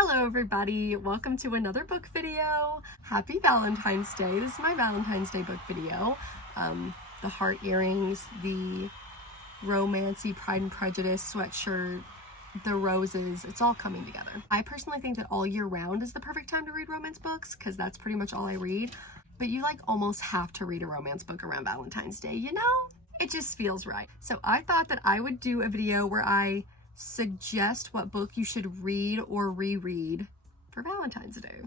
Hello everybody, welcome to another book video. Happy Valentine's Day. This is my Valentine's Day book video. The heart earrings, the romancy Pride and Prejudice sweatshirt, the roses, it's all coming together. I personally think that all year round is the perfect time to read romance books because that's pretty much all I read. But you almost have to read a romance book around Valentine's Day, you know? It just feels right. So I thought that I would do a video where I suggest what book you should read or reread for Valentine's Day.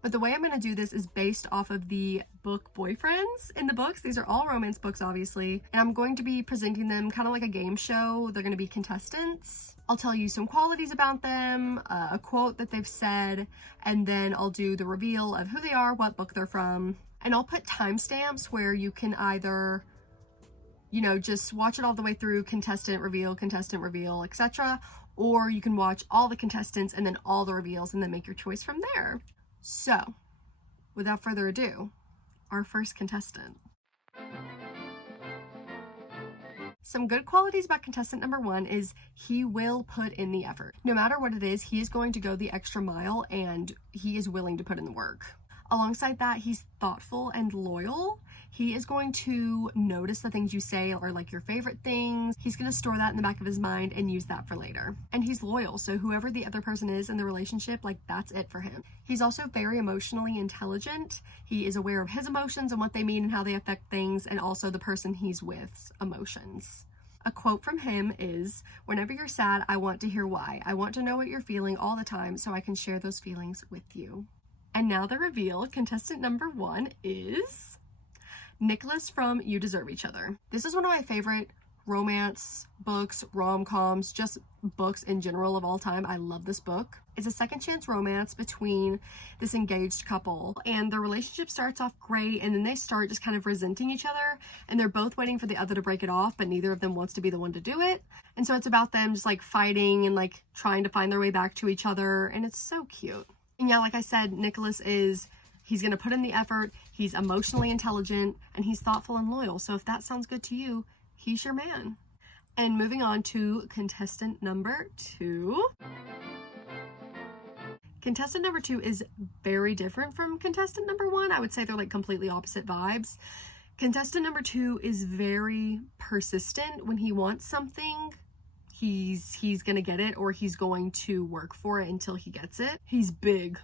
But the way I'm going to do this is based off of the book boyfriends in the books. These are all romance books, obviously, and I'm going to be presenting them kind of like a game show. They're going to be contestants. I'll tell you some qualities about them, a quote that they've said, and then I'll do the reveal of who they are, what book they're from, and I'll put timestamps where you can either just watch it all the way through, contestant reveal, etc. Or you can watch all the contestants and then all the reveals and then make your choice from there. So, without further ado, our first contestant. Some good qualities about contestant number 1 is he will put in the effort. No matter what it is, he is going to go the extra mile and he is willing to put in the work. Alongside that, he's thoughtful and loyal. He is going to notice the things you say or your favorite things. He's going to store that in the back of his mind and use that for later. And he's loyal, so whoever the other person is in the relationship, that's it for him. He's also very emotionally intelligent. He is aware of his emotions and what they mean and how they affect things, and also the person he's with's emotions. A quote from him is, "Whenever you're sad, I want to hear why. I want to know what you're feeling all the time so I can share those feelings with you." And now the reveal. Contestant number 1 is Nicholas from You Deserve Each Other. This is one of my favorite romance books, rom-coms, just books in general of all time. I love this book. It's a second chance romance between this engaged couple, and their relationship starts off great, and then they start just kind of resenting each other, and they're both waiting for the other to break it off, but neither of them wants to be the one to do it. And so it's about them just fighting and trying to find their way back to each other, and it's so cute. And yeah, like I said, Nicholas he's going to put in the effort, he's emotionally intelligent, and he's thoughtful and loyal. So if that sounds good to you, he's your man. And moving on to contestant number 2. Contestant number 2 is very different from contestant number 1. I would say they're completely opposite vibes. Contestant number 2 is very persistent. When he wants something, he's gonna get it, or he's going to work for it until he gets it. He's big.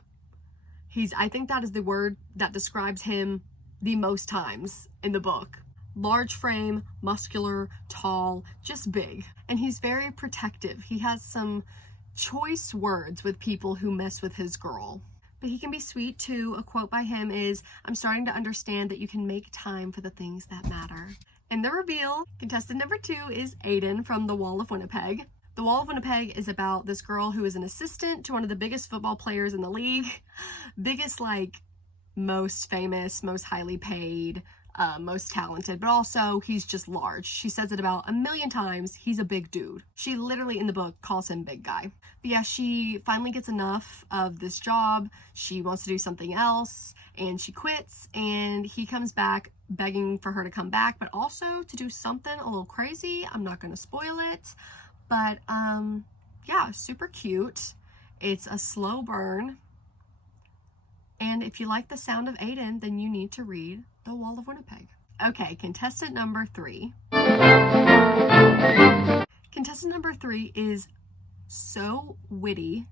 I think that is the word that describes him the most times in the book. Large frame, muscular, tall, just big. And he's very protective. He has some choice words with people who mess with his girl. But he can be sweet too. A quote by him is, "I'm starting to understand that you can make time for the things that matter." And the reveal, contestant number 2 is Aiden from The Wall of Winnipeg. The Wall of Winnipeg is about this girl who is an assistant to one of the biggest football players in the league. Biggest, most famous, most highly paid, most talented, but also he's just large. She says it about 1,000,000 times. He's a big dude. She literally in the book calls him big guy. But yeah, she finally gets enough of this job. She wants to do something else and she quits, and he comes back begging for her to come back, but also to do something a little crazy. I'm not going to spoil it, but yeah, super cute. It's a slow burn. And if you like the sound of Aiden, then you need to read The Wall of Winnipeg. Okay, contestant number 3. Contestant number 3 is so witty,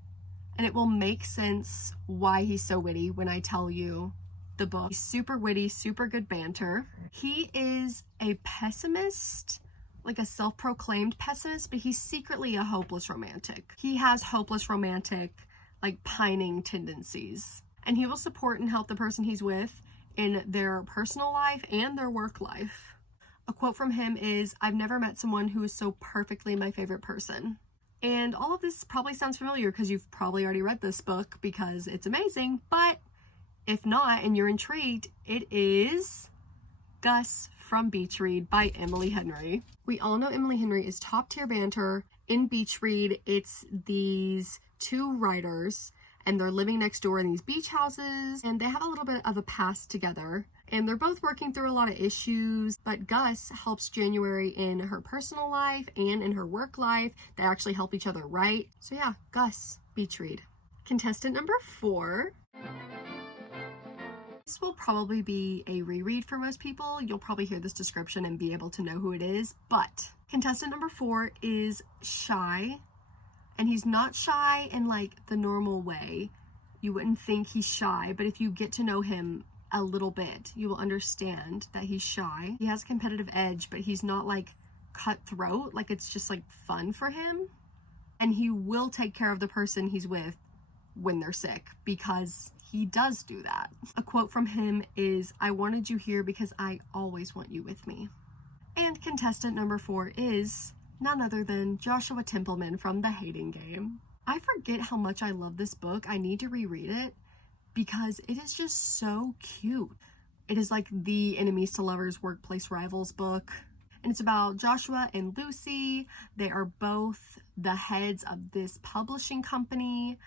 and it will make sense why he's so witty when I tell you the book. He's super witty, super good banter. He is a pessimist, a self-proclaimed pessimist, but he's secretly a hopeless romantic. He has hopeless romantic, pining tendencies. And he will support and help the person he's with in their personal life and their work life. A quote from him is, "I've never met someone who is so perfectly my favorite person." And all of this probably sounds familiar because you've probably already read this book because it's amazing, but if not and you're intrigued, it is Gus from Beach Read by Emily Henry. We all know Emily Henry is top tier banter. In Beach Read, it's these 2 writers, and they're living next door in these beach houses, and they have a little bit of a past together, and they're both working through a lot of issues, but Gus helps January in her personal life and in her work life. They actually help each other write. So yeah, Gus, Beach Read. Contestant number 4. This will probably be a reread for most people. You'll probably hear this description and be able to know who it is, but contestant number 4 is shy, and he's not shy in like the normal way. You wouldn't think he's shy, but if you get to know him a little bit, you will understand that he's shy. He has a competitive edge, but he's not like cutthroat, like it's just like fun for him. And he will take care of the person he's with when they're sick, because he does do that. A quote from him is, "I wanted you here because I always want you with me." And contestant number 4 is none other than Joshua Templeman from The Hating Game. I forget how much I love this book. I need to reread it because it is just so cute. It is like the enemies to lovers workplace rivals book. And it's about Joshua and Lucy. They are both the heads of this publishing company,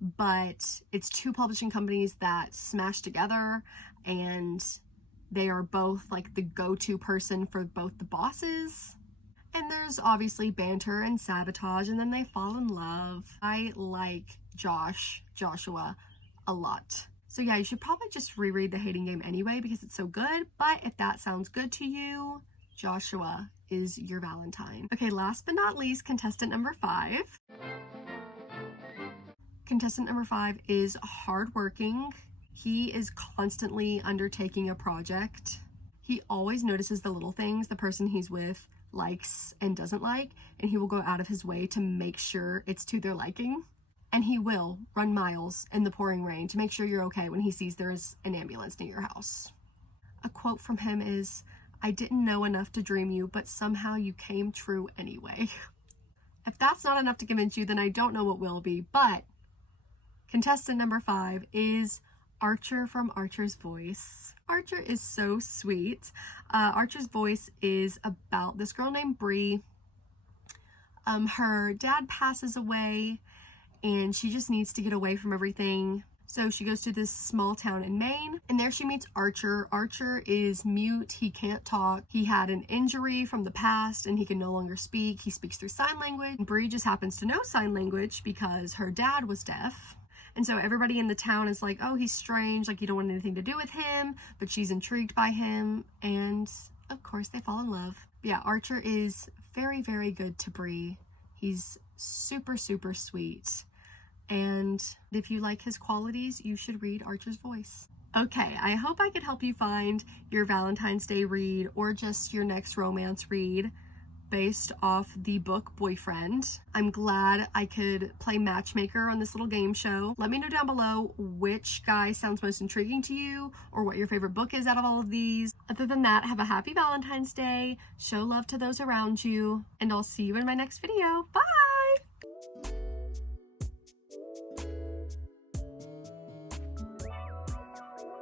but it's 2 publishing companies that smash together, and they are both like the go-to person for both the bosses. And there's obviously banter and sabotage, and then they fall in love. I like Joshua a lot. So yeah, you should probably just reread The Hating Game anyway because it's so good, but if that sounds good to you, Joshua is your Valentine. Okay, last but not least, contestant number 5. Contestant number 5 is hardworking. He is constantly undertaking a project. He always notices the little things the person he's with likes and doesn't like, and he will go out of his way to make sure it's to their liking. And he will run miles in the pouring rain to make sure you're okay when he sees there's an ambulance near your house. A quote from him is, "I didn't know enough to dream you, but somehow you came true anyway." If that's not enough to convince you, then I don't know what will be. But contestant number 5 is Archer from Archer's Voice. Archer is so sweet. Archer's Voice is about this girl named Bree. Her dad passes away, and she just needs to get away from everything. So she goes to this small town in Maine, and there she meets Archer. Archer is mute. He can't talk. He had an injury from the past, and he can no longer speak. He speaks through sign language. Bree just happens to know sign language because her dad was deaf. And so everybody in the town is like, oh, he's strange, like you don't want anything to do with him, but she's intrigued by him, and of course they fall in love. But yeah, Archer is very, very good to Bree. He's super, super sweet. And if you like his qualities, you should read Archer's Voice. Okay, I hope I could help you find your Valentine's Day read or just your next romance read based off the book Boyfriend. I'm glad I could play Matchmaker on this little game show. Let me know down below which guy sounds most intriguing to you or what your favorite book is out of all of these. Other than that, have a happy Valentine's Day, show love to those around you, and I'll see you in my next video. Bye!